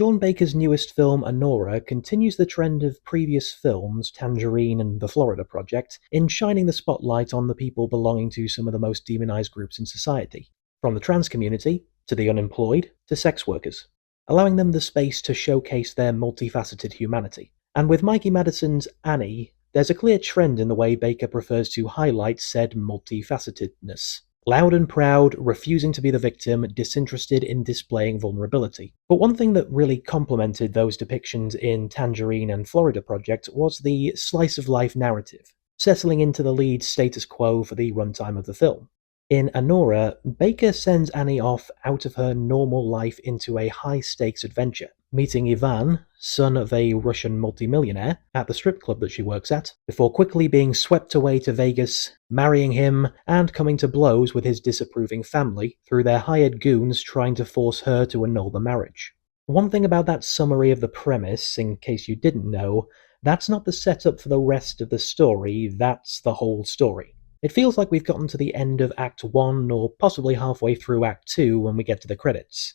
Sean Baker's newest film, Anora, continues the trend of previous films, Tangerine and The Florida Project, in shining the spotlight on the people belonging to some of the most demonized groups in society, from the trans community, to the unemployed, to sex workers, allowing them the space to showcase their multifaceted humanity. And with Mikey Madison's Annie, there's a clear trend in the way Baker prefers to highlight said multifacetedness. Loud and proud, refusing to be the victim, disinterested in displaying vulnerability. But one thing that really complemented those depictions in Tangerine and Florida Project was the slice of life narrative, settling into the lead status quo for the runtime of the film. In Anora, Baker sends Annie off out of her normal life into a high-stakes adventure, meeting Ivan, son of a Russian multimillionaire, at the strip club that she works at, before quickly being swept away to Vegas, marrying him, and coming to blows with his disapproving family through their hired goons trying to force her to annul the marriage. One thing about that summary of the premise, in case you didn't know, that's not the setup for the rest of the story, that's the whole story. It feels like we've gotten to the end of Act 1 or possibly halfway through Act 2 when we get to the credits.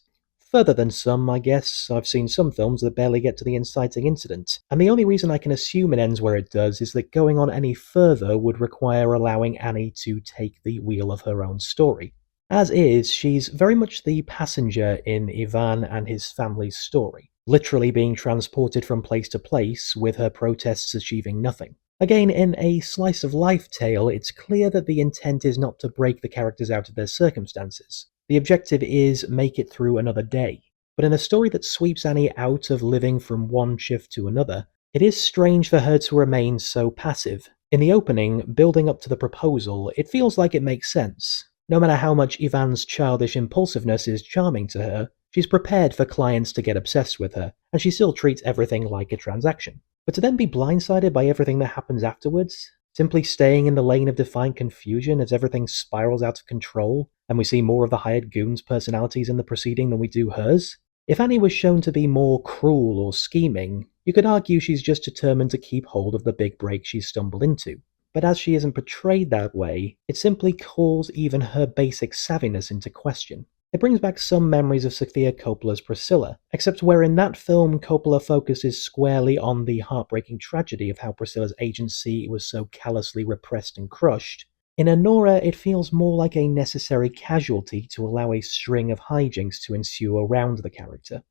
Further than some, I guess. I've seen some films that barely get to the inciting incident, and the only reason I can assume it ends where it does is that going on any further would require allowing Annie to take the wheel of her own story. As is, she's very much the passenger in Ivan and his family's story, literally being transported from place to place, with her protests achieving nothing. Again, in a slice-of-life tale, it's clear that the intent is not to break the characters out of their circumstances. The objective is make it through another day. But in a story that sweeps Annie out of living from one shift to another, it is strange for her to remain so passive. In the opening, building up to the proposal, it feels like it makes sense. No matter how much Ivan's childish impulsiveness is charming to her, she's prepared for clients to get obsessed with her, and she still treats everything like a transaction. But to then be blindsided by everything that happens afterwards, simply staying in the lane of defiant confusion as everything spirals out of control, and we see more of the hired goons' personalities in the proceeding than we do hers? If Annie was shown to be more cruel or scheming, you could argue she's just determined to keep hold of the big break she's stumbled into. But as she isn't portrayed that way, it simply calls even her basic savviness into question. It brings back some memories of Sofia Coppola's Priscilla, except where in that film Coppola focuses squarely on the heartbreaking tragedy of how Priscilla's agency was so callously repressed and crushed. In Anora, it feels more like a necessary casualty to allow a string of hijinks to ensue around the character.